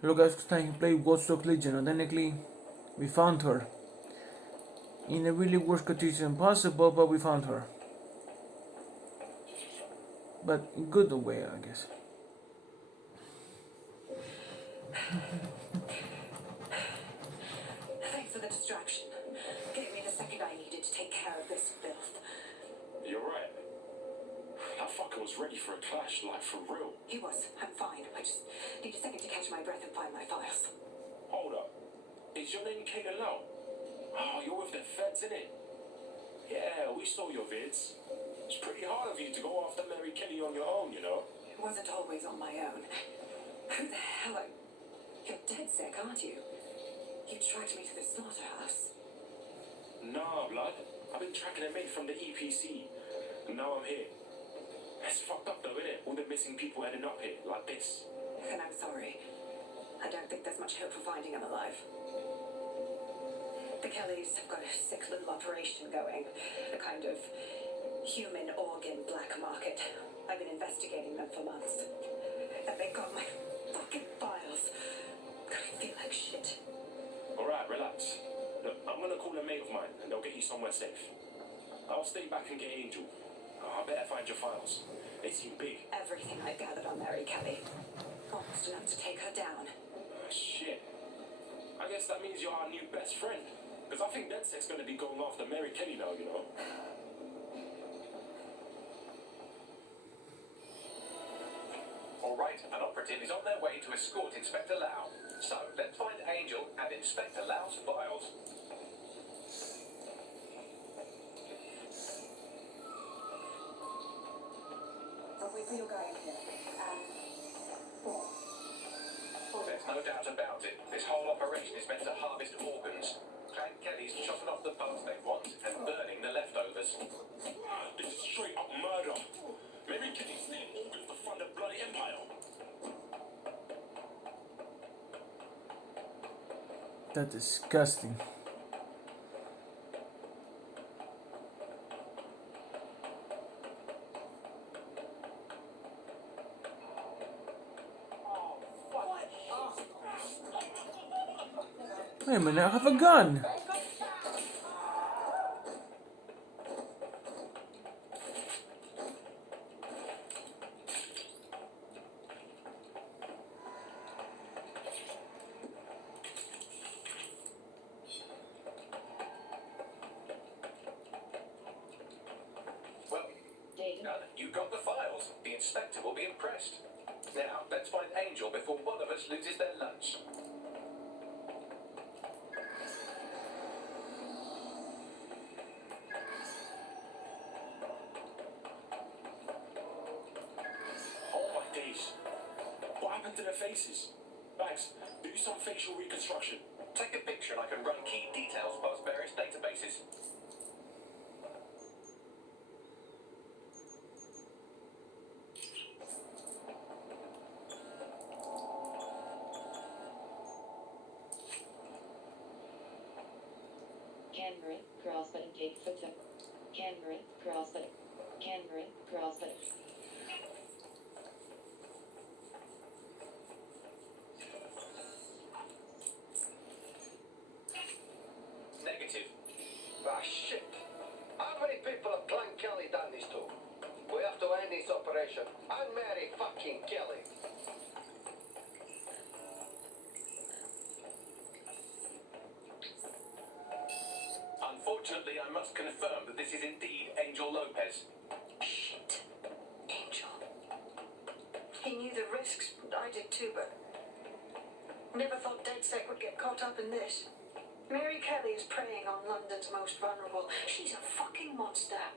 Hello guys, time to play Watch Dogs Legion. Technically, we found her. In a really worst condition possible, but we found her. But in good way, I guess. Thanks for the distraction. Gave me the second I needed to take care of this filth. You're right. That fucker was ready for a clash, like for real. He was. I'm fine. I just need a second to catch my breath and find my files. Hold up. Is your name Kayla Lau? Oh, you're with the feds, innit? Yeah, we saw your vids. It's pretty hard of you to go after Mary Kelly on your own, you know? It wasn't always on my own. Who the hell are... You're dead sick, aren't you? You tracked me to the slaughterhouse. Nah, blood. I've been tracking a mate from the EPC. And now I'm here. It's fucked up though, innit? All the missing people ending up here, like this. And I'm sorry. I don't think there's much hope for finding him alive. The Kellys have got a sick little operation going. A kind of human organ black market. I've been investigating them for months. And they got my fucking files. God, I feel like shit. Alright, relax. Look, I'm gonna call a mate of mine and they'll get you somewhere safe. I'll stay back and get Angel. Oh, I better find your files. They seem big. Everything I've gathered on Mary Kelly. Almost enough to take her down. Shit. I guess that means you're our new best friend. Because I think DedSec's gonna be going after Mary Kelly now, you know. Alright, an operative is on their way to escort Inspector Lau. So, let's find Angel and Inspector Lau's files. But where you're going here. There's no doubt about it. This whole operation is meant to harvest organs. Clan Kelly's chopping off the parts they want and burning the leftovers. This is straight up murder. Mary Kelly's stealing organs to fund a bloody empire. That's disgusting. Wait a minute, I have a gun! Well, you got the files. The inspector will be impressed. Now, let's find Angel before one of us loses their lunch. Oh my days. What happened to their faces? Bags, do some facial reconstruction. Take a picture and I can run key details past various databases. Camera, cross button, take photo. Camera, cross button. Camera, cross button. Negative. Ah, shit. How many people have Clan Kelly done this to? We have to end this operation. And Mary fucking Kelly. Unfortunately, I must confirm that this is indeed Angel Lopez. Shit. Angel. He knew the risks. I did too, but... Never thought DedSec would get caught up in this. Mary Kelly is preying on London's most vulnerable. She's a fucking monster.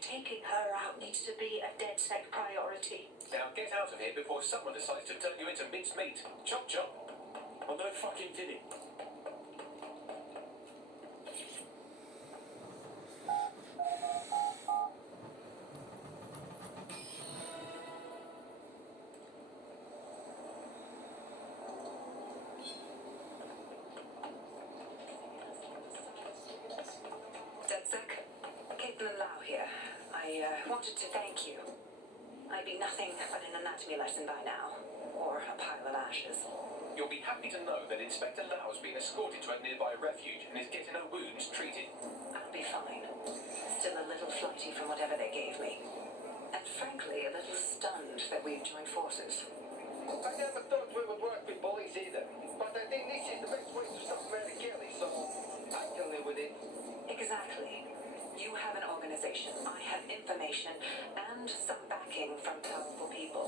Taking her out needs to be a DedSec priority. Now get out of here before someone decides to turn you into mincemeat. Chop chop. Well, no fucking did it. DedSec, Caitlin Lau here. I wanted to thank you. I'd be nothing but an anatomy lesson by now. Or or a pile of ashes. You'll be happy to know that Inspector Lau's been escorted to a nearby refuge and is getting her wounds treated. I'll be fine. Still a little flighty from whatever they gave me. And frankly, a little stunned that we've joined forces. I never thought we would work with bullies either. But I think this is the best way to stop Mary Kelly, so I can live with it. Exactly. You have an organization, I have information, and some backing from powerful people.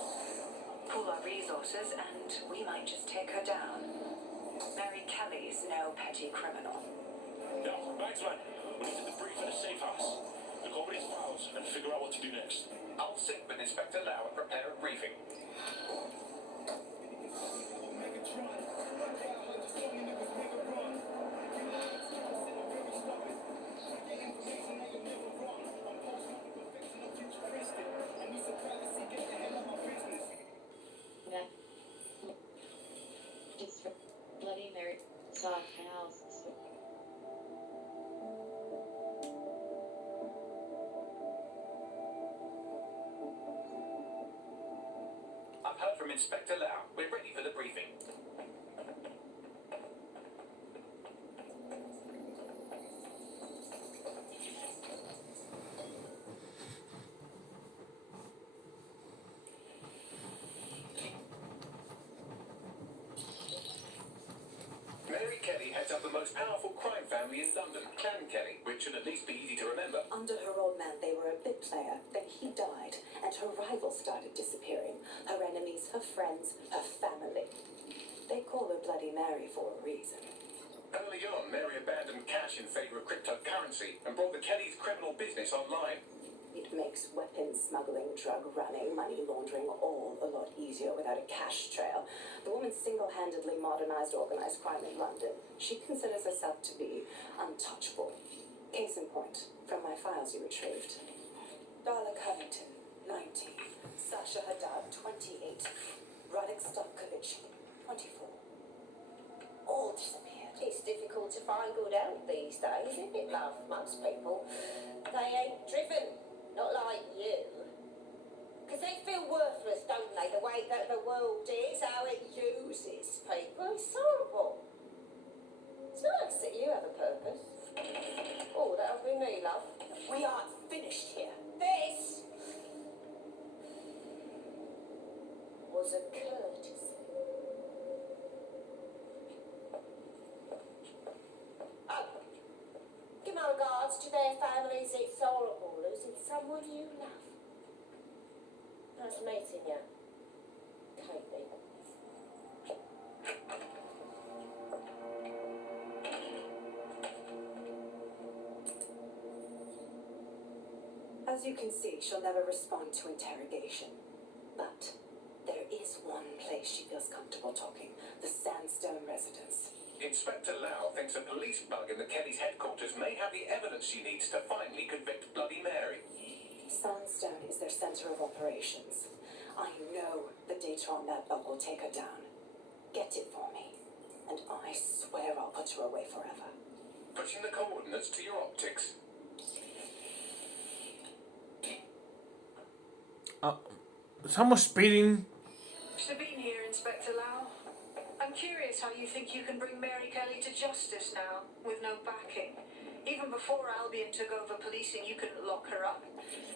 Pool our resources, and we might just take her down. Mary Kelly's no petty criminal. Now, Bagsman, we need to debrief at a safe house. Look over his files and figure out what to do next. I'll sit with Inspector Lau and prepare a briefing. That. It's for Bloody Mary. Soft house. I've heard from Inspector Lau. We're ready for the briefing. Mary Kelly heads up the most powerful crime family in London, Clan Kelly, which should at least be easy to remember. Under her old man, they were a big player. Then he died, and her rivals started disappearing. Her enemies, her friends, her family. They call her Bloody Mary for a reason. Early on, Mary abandoned cash in favour of cryptocurrency and brought the Kellys' criminal business online. It makes weapons smuggling, drug running, money laundering all a lot easier without a cash trail. The woman single-handedly modernized organized crime in London. She considers herself to be untouchable. Case in point, from my files you retrieved. Darla Covington, 19. Sasha Haddad, 28. Radek Stojkovic, 24. All disappeared. It's difficult to find good help these days, isn't it, love? Most people, they ain't driven, not like you. Because they feel worthless, don't they? The way that the world is, how it uses people. It's horrible. It's nice that you have a purpose. Oh, that'll be me, love. We aren't finished here. This was a courtesy. Oh, give my regards to their families. It's horrible losing someone you love. Nice meeting you, Katie. As you can see, she'll never respond to interrogation. But there is one place she feels comfortable talking. The Sandstone residence. Inspector Lau thinks a police bug in the Kellys' headquarters may have the evidence she needs to finally convict Bloody Mary. Sandstone is their center of operations. I know the data on that bug will take her down. Get it for me, and I swear I'll put her away forever. Putting the coordinates to your optics. Someone's speeding. Sabine here, Inspector Lau. I'm curious how you think you can bring Mary Kelly to justice now, with no backing. Even before Albion took over policing, you couldn't lock her up.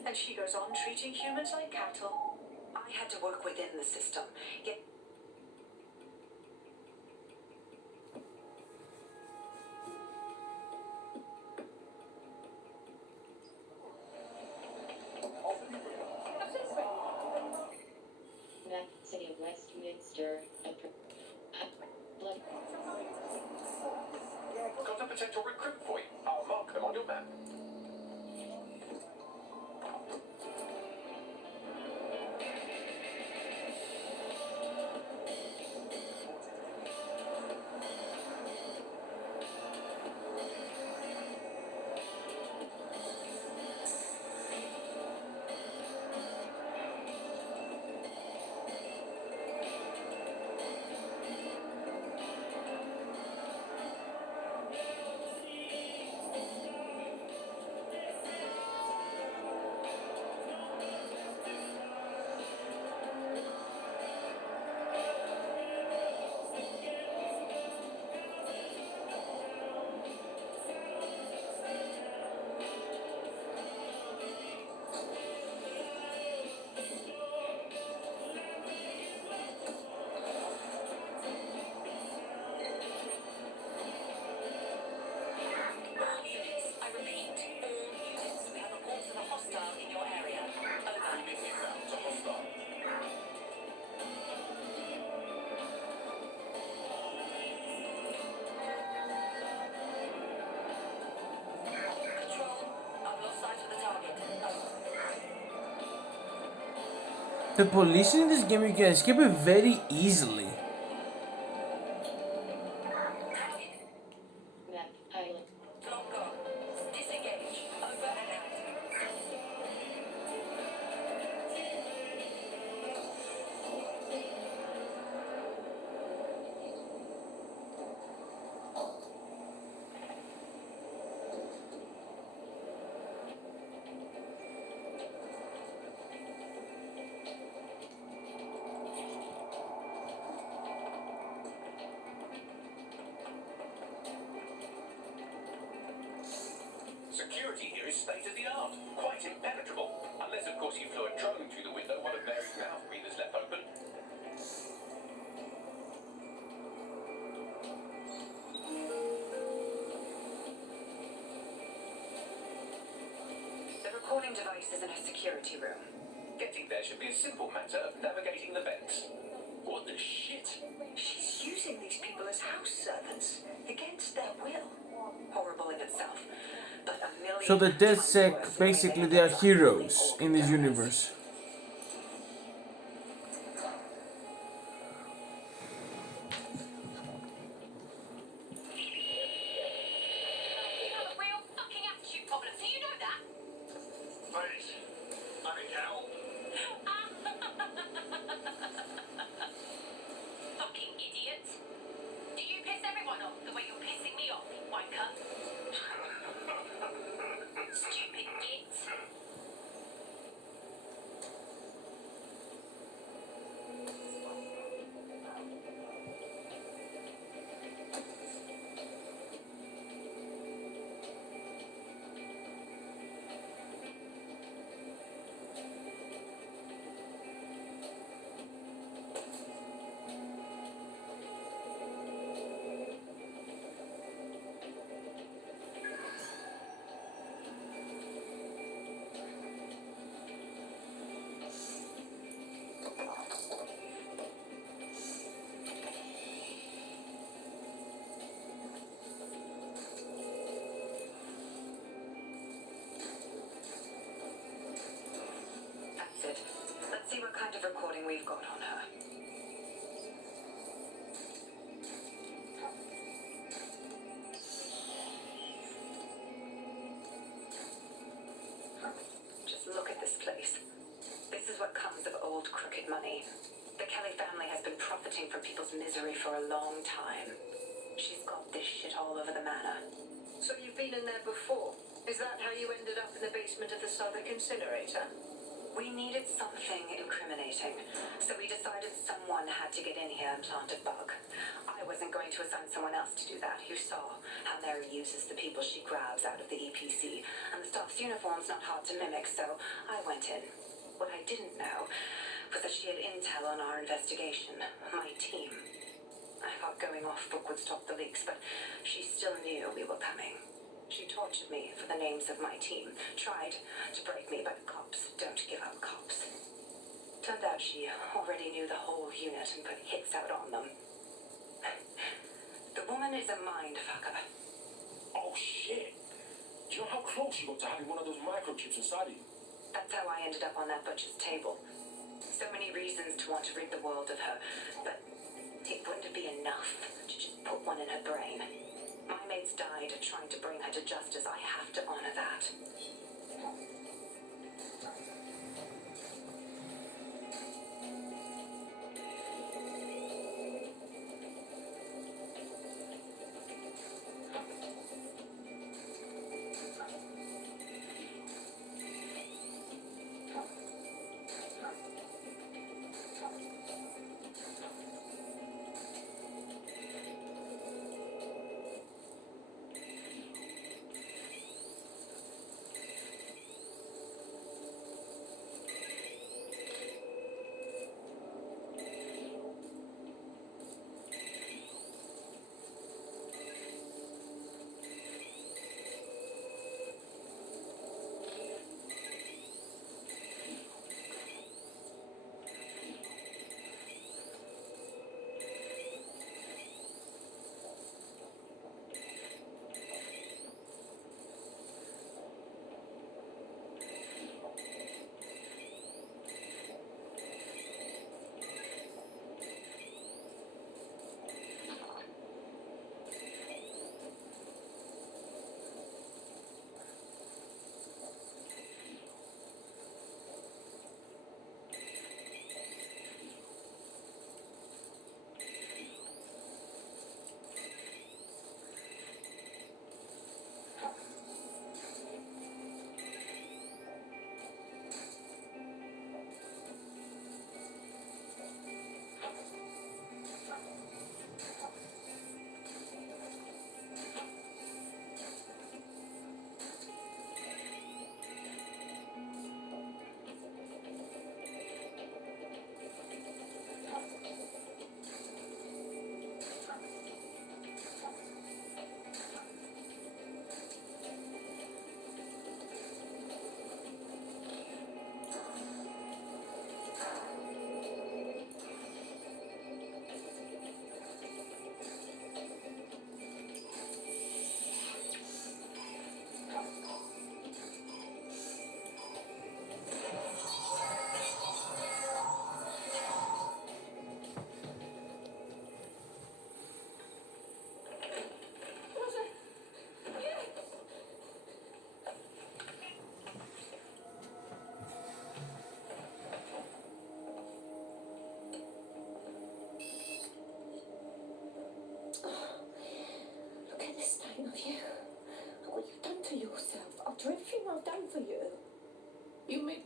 And she goes on treating humans like cattle. I had to work within the system. Get That City of Westminster. Blood. Got a potential recruit for you. I'll mark them on your map. The police in this game, you can escape it very easily. Map island. Longer. Disengage. Over and out. Security here is state of the art, quite impenetrable. Unless, of course, you flew a drone through the window, one of Mary's mouth breathers left open. The recording device is in a security room. Getting there should be a simple matter of navigating the vents. What the shit? She's using these people as house servants against their will. Horrible in itself, but a million. So the times DedSec, worse basically, than they are anything heroes else. in this universe. We have a real fucking attitude problem. Do you know that? Please, I need help. Fucking idiot. Do you piss everyone off the way you're pissing me off, wanker? Stupid git. That's it. Let's see what kind of recording we've got on her. Just look at this place. This is what comes of old crooked money. The Kelly family has been profiting from people's misery for a long time. She's got this shit all over the manor. So you've been in there before? Is that how you ended up in the basement of the Southwark incinerator? We needed something incriminating, so we decided someone had to get in here and plant a bug. I wasn't going to assign someone else to do that. You saw how Mary uses the people she grabs out of the EPC, and the staff's uniform's not hard to mimic, so I went in. What I didn't know was that she had intel on our investigation, my team. I thought going off book would stop the leaks, but she still knew we were coming. She tortured me for the names of my team, tried to break me, but cops don't give up cops. Turned out she already knew the whole unit and put hits out on them. The woman is a mind fucker. Oh shit. Do you know how close you got to having one of those microchips inside of you? That's how I ended up on that butcher's table. So many reasons to want to rid the world of her, but it wouldn't be enough to just put one in her brain. My mates died trying to bring her to justice. I have to honor that.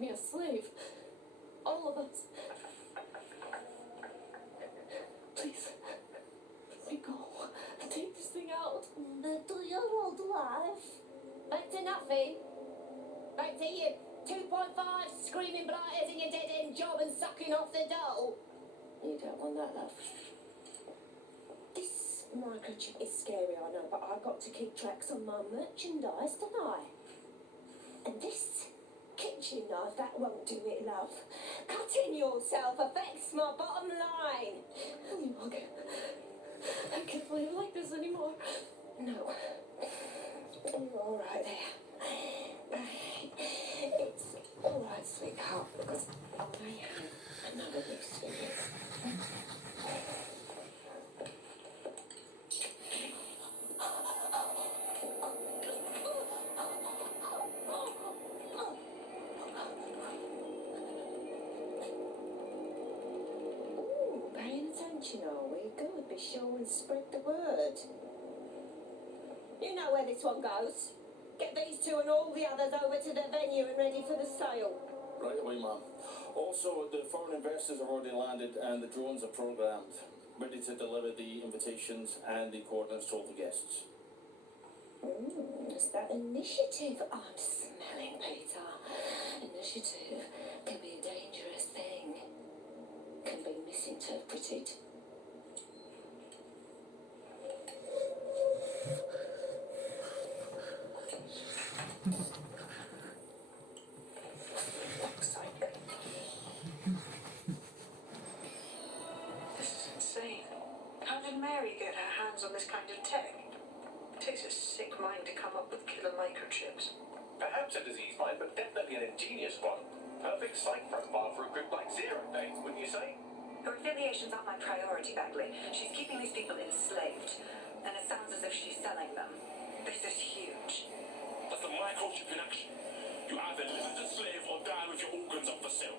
me a slave. All of us. Please. Let me go. Take this thing out. Do your old life. Back to nothing. Back to you. 2.5 screaming blighters in your dead-end job and sucking off the dough. You don't want that, love. This microchip is scary, I know, but I've got to keep tracks on my merchandise, don't I? And this kitchen knife, that won't do it, love. Cutting yourself affects my bottom line. Okay. I can't live like this anymore. No. You're all right there. It's all right, sweetheart, because I have another news for you. Ooh, paying attention, are we? Good. Be sure and spread the word. You know where this one goes. Get these two and all the others over to the venue and ready for the sale. Right away, ma'am. Also, the foreign investors have already landed and the drones are programmed, ready to deliver the invitations and the coordinates to all the guests. It's that initiative I'm smelling, Peter. Initiative can be a dangerous thing. Can be misinterpreted. This is insane. How did Mary get her hands on this kind of tech? It takes a sick mind to come up with killer microchips. Perhaps a disease mind, but definitely an ingenious one. Perfect site profile for a group like Zero Day, wouldn't you say? Her affiliations aren't my priority, Bagley. She's keeping these people enslaved, and it sounds as if she's selling them. This is huge. That's the microchip in action. You either live as a slave or die with your organs up for sale.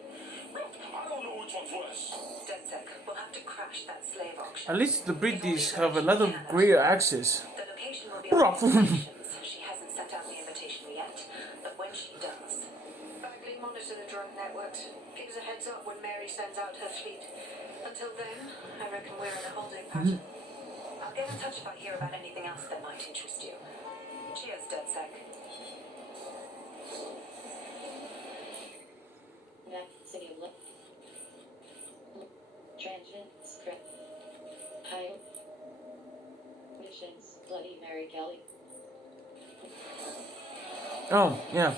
Look, I don't know which one's worse. DedSec, we'll have to crash that slave auction. At least the British have a lot of greater access. The location will be on the invitations. She hasn't sent out the invitation yet, but when she does... Bagley, monitor the drone networks. Give us a heads up when Mary sends out her fleet. Until then, I reckon we're in a holding pattern. I'll get in touch if I hear about anything else that might interest you. Cheers, DedSec. City of Transient Script Ohio Missions Bloody Mary Kelly. Oh, yeah.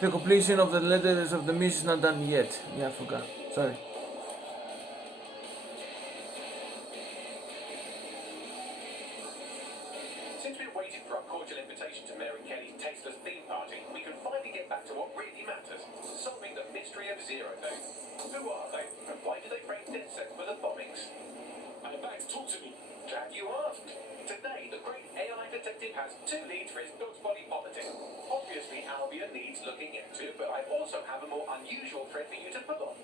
The completion of the letters of the mission is not done yet. Yeah, I forgot. Sorry. Since we're waiting for our cordial invitation to Mary Kelly's tasteless theme party, we can finally get back to what really matters, solving the mystery of Zero Day. Who are they, and why do they frame DedSec for the bombings? My bags, talk to me. Glad you asked. Today, the great AI detective has two leads for his dog's body politic. Obviously, Albion needs looking into, but I also have a more unusual thread for you to pull on.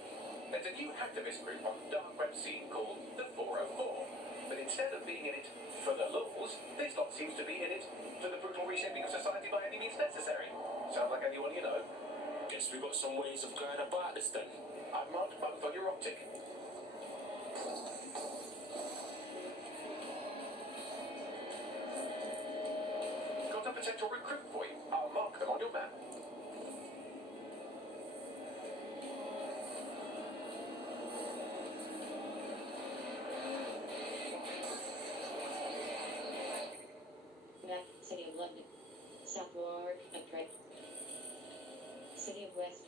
There's a new activist group on the dark web scene called the 404. But instead of being in it for the lulz, this lot seems to be in it for the brutal reshaping of society by any means necessary. Sound like anyone you know? Guess we got some ways of going about this then. I've marked both on your optic. Got a potential recruit for you. I'll mark them on your map. Map City of London. South Warwick and Prey. City of West.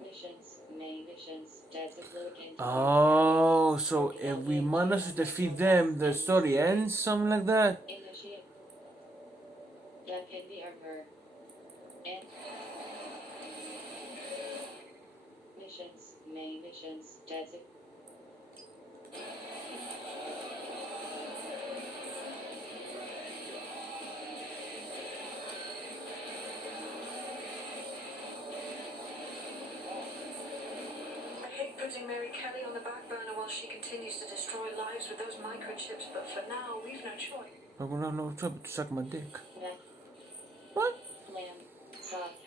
Missions. Main missions. Desert Lurking. Oh, so if we manage to defeat them, the story ends, something like that. Initiate. That can be armor. And missions. Main missions. Desert. I hate putting Mary Kelly on the back burner while she continues to destroy lives with those microchips, but for now, we've no choice. I'm gonna no trouble to suck my dick. Map. What? Lamb. South.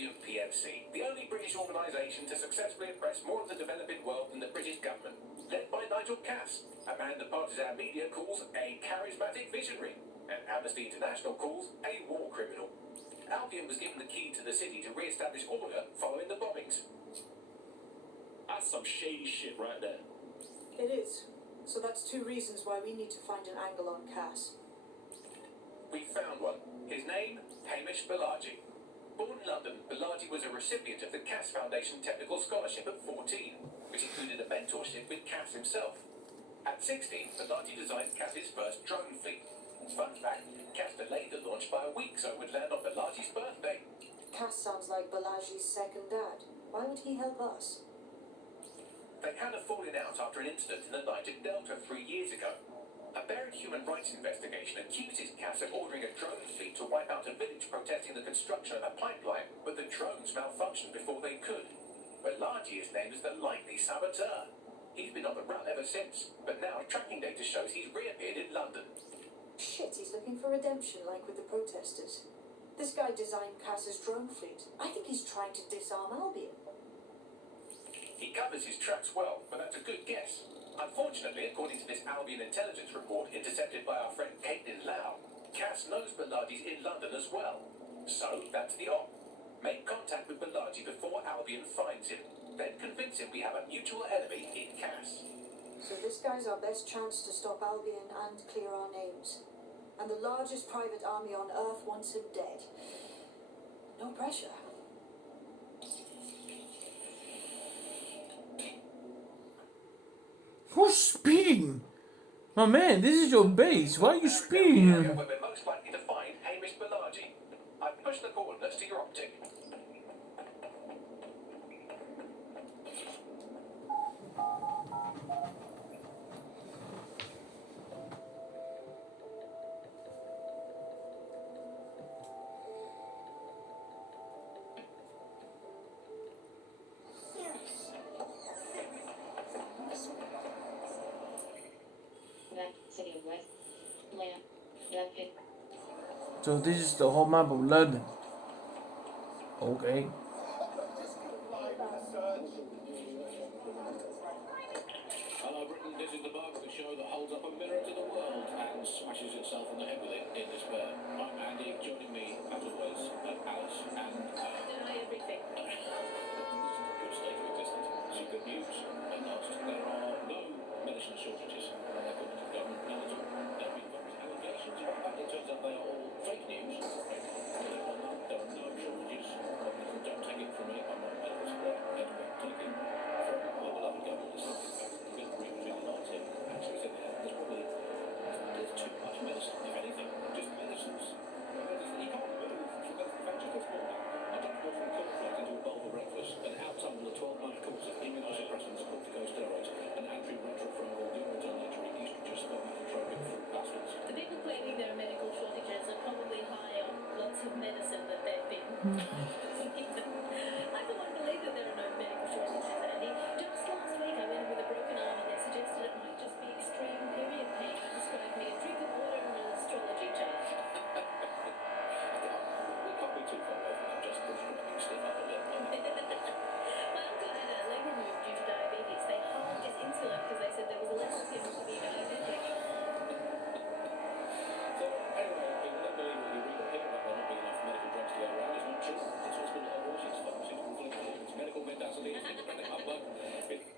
Albion PLC, the only British organisation to successfully oppress more of the developing world than the British government, led by Nigel Cass, a man the partisan media calls a charismatic visionary, and Amnesty International calls a war criminal. Albion was given the key to the city to re-establish order following the bombings. That's some shady shit right there. It is. So that's two reasons why we need to find an angle on Cass. We found one. His name, Hamish Balaji. Born in London, Balaji was a recipient of the Cass Foundation Technical Scholarship at 14, which included a mentorship with Cass himself. At 16, Balaji designed Cass's first drone fleet. Fun fact, Cass delayed the launch by a week so it would land on Balaji's birthday. Cass sounds like Balaji's second dad. Why would he help us? They had a falling out after an incident in the Niger Delta 3 years ago. A buried human rights investigation accuses Cass of ordering a drone fleet to wipe out a village protesting the construction of a pipeline, but the drones malfunctioned before they could. Balaji is named as the likely saboteur. He's been on the run ever since, but now tracking data shows he's reappeared in London. Shit, he's looking for redemption like with the protesters. This guy designed Cass's drone fleet. I think he's trying to disarm Albion. He covers his tracks well, but that's a good guess. Unfortunately, according to this Albion intelligence report intercepted by our friend Caitlin Lau, Cass knows Balaji's in London as well. So, that's the op. Make contact with Balaji before Albion finds him. Then convince him we have a mutual enemy in Cass. So this guy's our best chance to stop Albion and clear our names. And the largest private army on Earth wants him dead. No pressure. Who's speeding? My man, this is your base. Why are you speeding? Where we're most likely to find Hamish Balaji. I've pushed the coordinates to your optic. That City of West. Lamp. Duncan. So this is the whole map of London. Okay. Hello Britain, this is the bug, the show that holds up a mirror to the world and smashes itself on the head with it in despair. I'm Andy, joining me as always, Alice and Deny everything. good state of existence. Some good news. At last, there are no medicine shortages. According to government manager, there have been various allegations about that. It turns out they are all fake news. There are no shortages. Don't take it from me. I'm not a medical supply. Take it from the beloved government. It's a bit of read between the lines here. Actually, it's in there. There's too much medicine, if anything. Just medicines. You can't move from medicine. In fact, just this morning, I tried to go from cornflakes into a bowl for breakfast and out-tumble a 12-month course of immunosuppressants, corticosteroids, and antiretroviral neuroinflammatory estrogen spermatotropic fruit baskets. The people claiming there are medical shortages are probably high on lots of medicine that they've been. I for one believe that there are no medical shortages, Andy. Just last week I went in with a broken arm and they suggested it might just be extreme period pain and prescribed me a drink of water and an astrology chart. We can't be too far away from that, just prescribing stuff up a bit. My uncle had a leg removed due to diabetes. They halved his insulin because they said there was less of him to be diabetic. So, anyway, you don't believe what you read or hear about there not being enough medical drugs to go around. It's not true. It's what's been always it's pharmaceutical fluid. It's medical mendacity. It's schizophrenic humbug. It's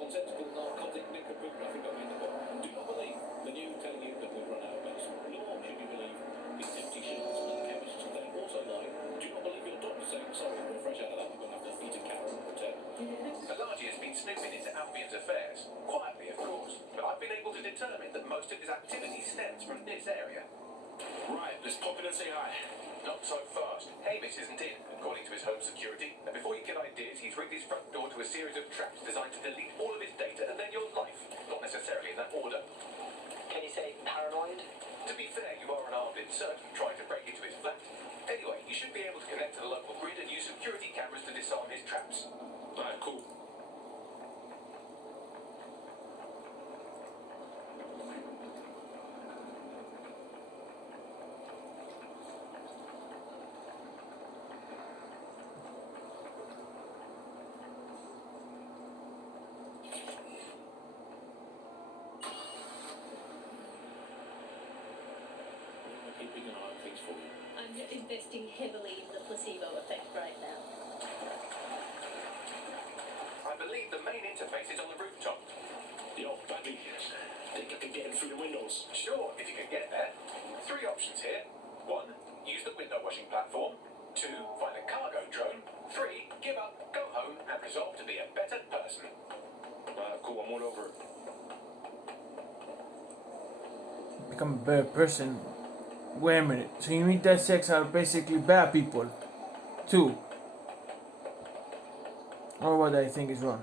nonsensical narcotic nincompoop-graphic of the book. Do not believe the news telling you that we've run out of medicine. Nor should you believe these empty shelves and the chemists. They also lie. Do not believe your doctor saying, sorry, we're fresh out of that. We're going to have to eat a carrot and pretend. Balaji has been snooping into Albion's affairs. Quietly, of course, but I've been able to determine that most of his activity stems from this area. Right, let's pop in and say hi. Not so fast. Hamish isn't in, according to his home security. And before you get ideas, he's rigged his front door to a series of traps designed to delete all of his data and then your life. Not necessarily in that order. Can you say paranoid? To be fair, you are an armed insurgent trying to break into his flat. Anyway, you should be able to connect to the local grid and use security cameras to disarm his traps. Right, cool. spaces on the rooftop. Yo, Badly, think I can get in through the windows? Sure, if you can get there. 3 options here. 1, use the window washing platform. 2, find a cargo drone. 3, give up, go home, and resolve to be a better person. Cool, I'm all over it. Become a better person. Wait a minute. So you mean that sex are basically bad people, too? Or what I think is wrong?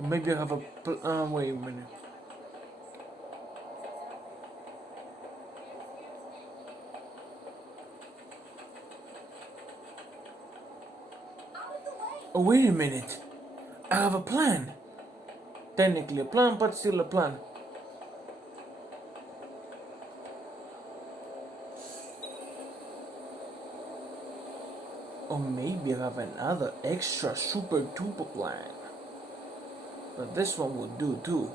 Maybe I have a. Wait a minute. Oh, wait a minute. I have a plan. Technically a plan, but still a plan. Or maybe I have another extra super duper plan. But this one would do too.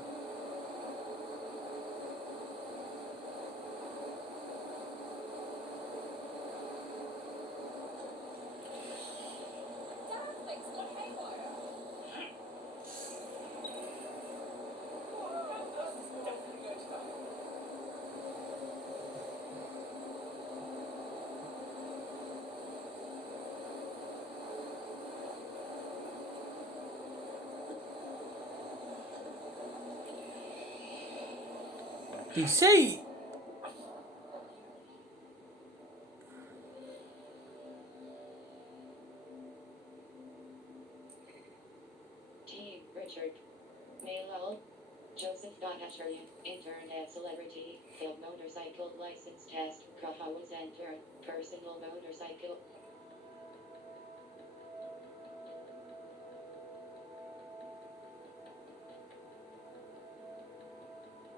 They say Team Richard. Mail Joseph Donasharian, internet celebrity, failed motorcycle license test, Krahawas enter, personal motorcycle.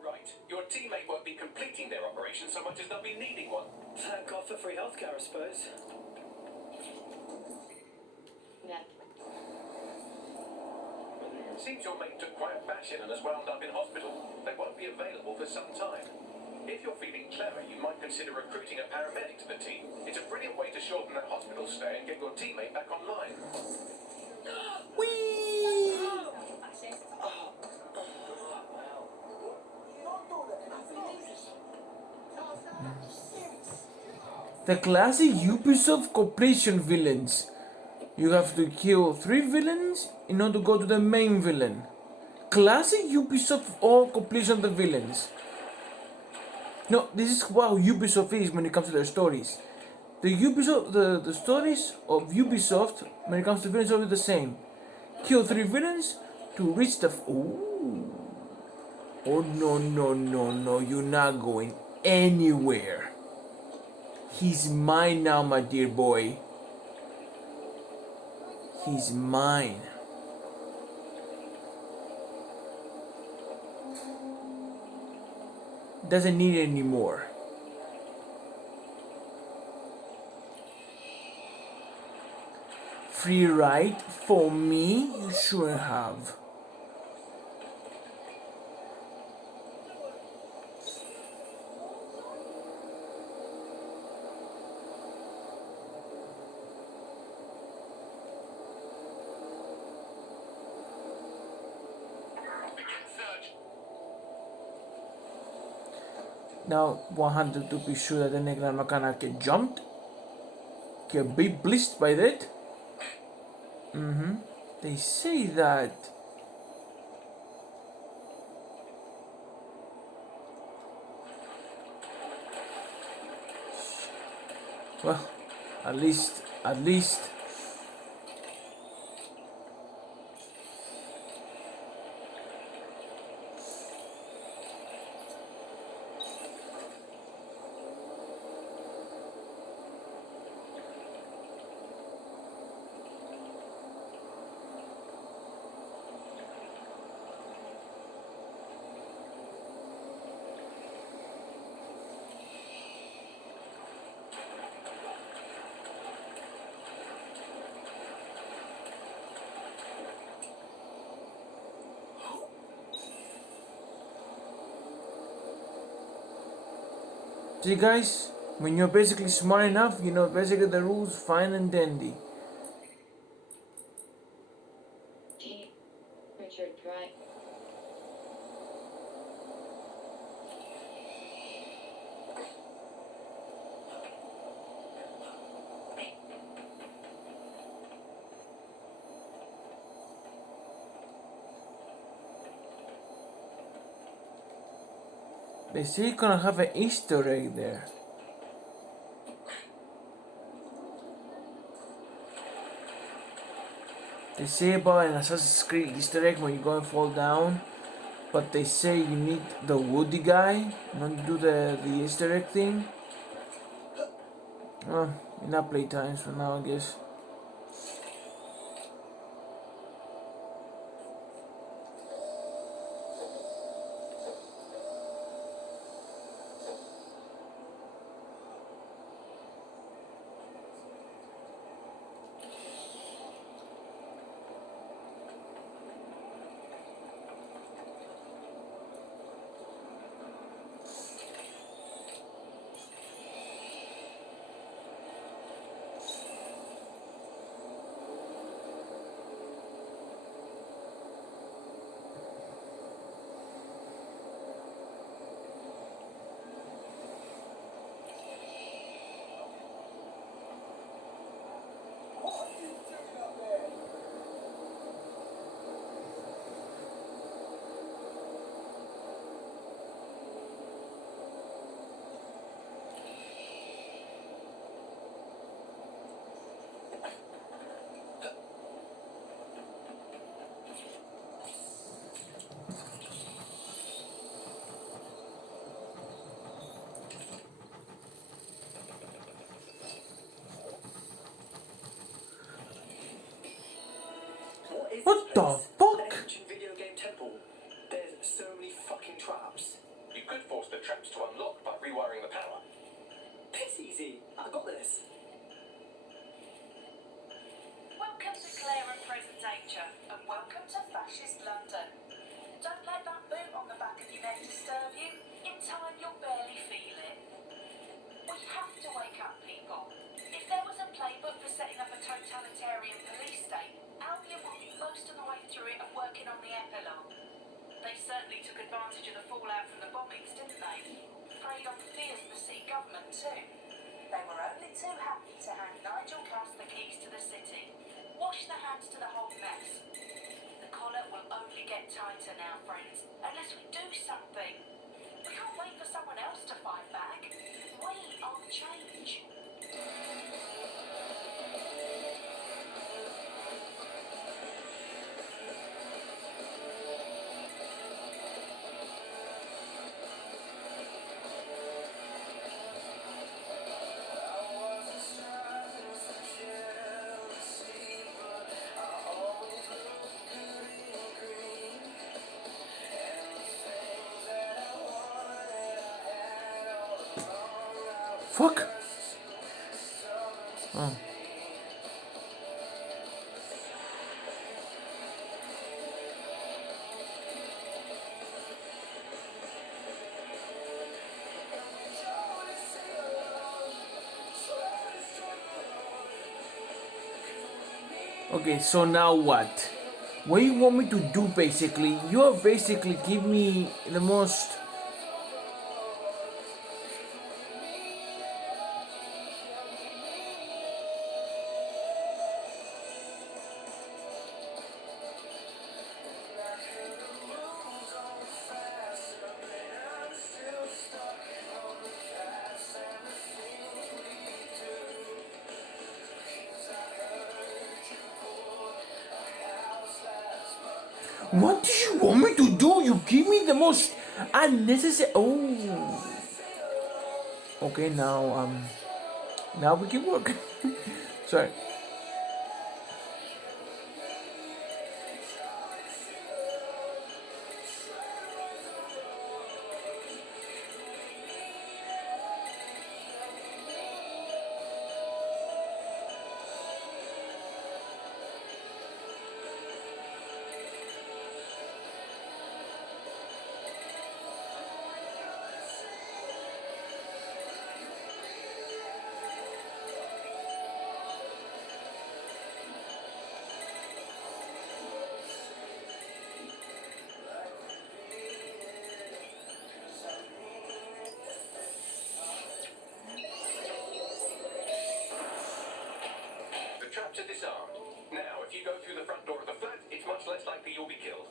Right, your teammate won't be completing their operation so much as they'll be needing one. Thank God for free healthcare, I suppose. Net. Whether you're Seems your mate took quite a bashing and has wound up in hospital. They won't be available for some time. If you're feeling clever, you might consider recruiting a paramedic to the team. It's a brilliant way to shorten that hospital stay and get your teammate back online. The classic Ubisoft completion villains. You have to kill 3 villains in order to go to the main villain. Classic Ubisoft all completion of the villains. No, this is how Ubisoft is when it comes to their stories. The stories of Ubisoft when it comes to villains are always the same. Kill 3 villains to reach the ooh. Oh no, you're not going anywhere. He's mine now, my dear boy. He's mine. Doesn't need it anymore. Free ride for me? You sure have. Now 100 to be sure that the Necromorph cannot get jumped. Get be blessed by that. They say that. Well, at least. See guys, when you're basically smart enough, you know basically the rules fine and dandy. T. Richard Wright. They say you're gonna have an Easter egg there. They say about an Assassin's Creed Easter egg when you go and fall down, but they say you need the Woody guy, not do the Easter egg thing. Enough playtimes for now, I guess. What the fuck? An ancient video game temple. There's so many fucking traps. You could force the traps to unlock by rewiring the power. Piss easy. I got this. Welcome to Claire and Presentator, and welcome to Fascist London. most of the way through it and working on the epilogue. They certainly took advantage of the fallout from the bombings, didn't they? Preyed on fears of the sea government too. They were only too happy to hand Nigel Cass the keys to the city. Wash the hands to the whole mess. The collar will only get tighter now, friends, unless we do something. We can't wait for someone else to fight back. We are change. Fuck. Oh. Okay, so now what? What you want me to do basically? You're basically give me the most. What do you want me to do? You give me the most unnecessary. Oh. Okay, now we can work. Sorry. The traps are disarmed. Now, if you go through the front door of the flat, it's much less likely you'll be killed.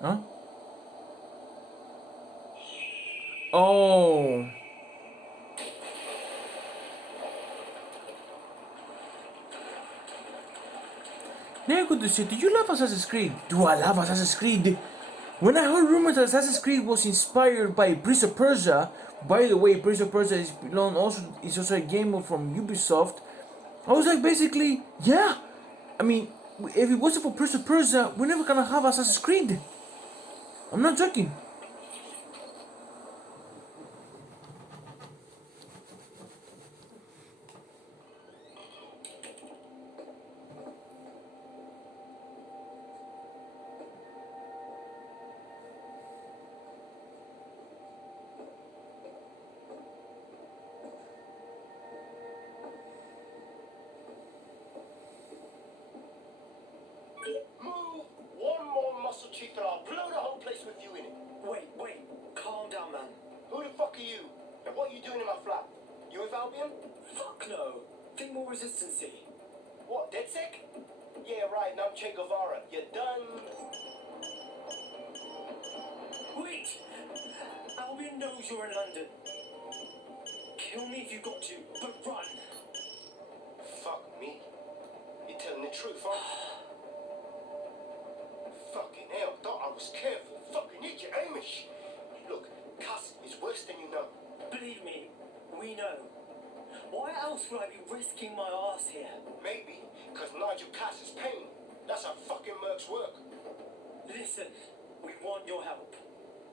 Huh? Oh. Now good to see. Do you love Assassin's Creed? Do I love Assassin's Creed? When I heard rumors that Assassin's Creed was inspired by Prince of Persia, by the way, Prince of Persia is also a game from Ubisoft. I was like, basically, yeah. I mean, if it wasn't for Prince of Persia, we're never gonna have Assassin's Creed. I'm not joking. Move one more muscle cheek and I'll blow the whole place with you in it. Wait, calm down, man. Who the fuck are you? And what are you doing in my flat? You with Albion? Fuck no. Think more resistancy. What, DedSec? Yeah, right, and I'm Che Guevara. You done? Wait! Albion knows you're in London. Kill me if you got to, but run. Fuck me. You're telling the truth, aren't you? Fucking hell, thought I was careful. Fucking idiot, Amish. Look, Cass is worse than you know. Believe me, we know. Why else would I be risking my ass here? Maybe, because Nigel Cass is paying. That's how fucking mercs work. Listen, we want your help.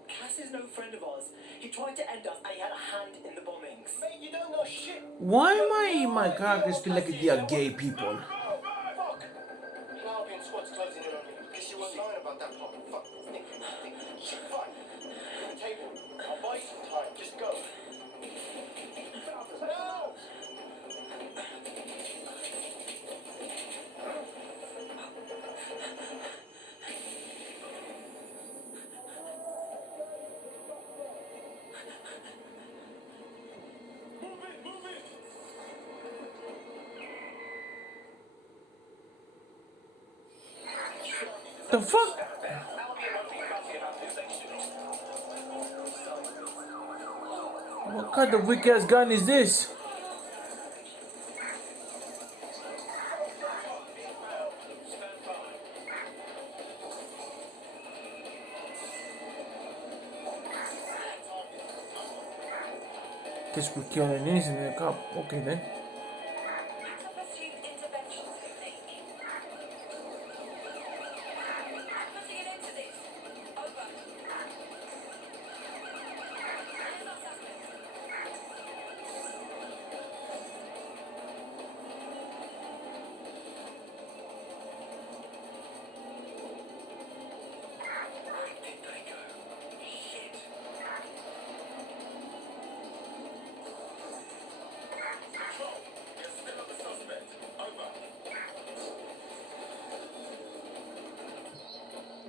Cass is no friend of ours. He tried to end us and he had a hand in the bombings. Mate, you don't know shit. Why my characters feel like they are gay people? Fuck! Albion squad's closing in on me. Guess you weren't lying about that part. Fuck. Think. Shit, fine. Table. I'll buy you some time. Just go. No! The fuck? Albion won't be fussy about who they shoot. What kind of weak ass gun is this? Stand by. Guess we're killing anything in the cup. Okay then. To pursue intervention technique. I'm putting an end to this. Over. There's our suspect. Where did they go? Shit. Control. You're still on the suspect. Over.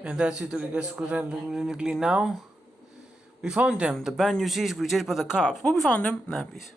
And that's it, okay guys, because I'm technically now. We found them. The band you see is rejected by the cops. But we found them. Nah, peace.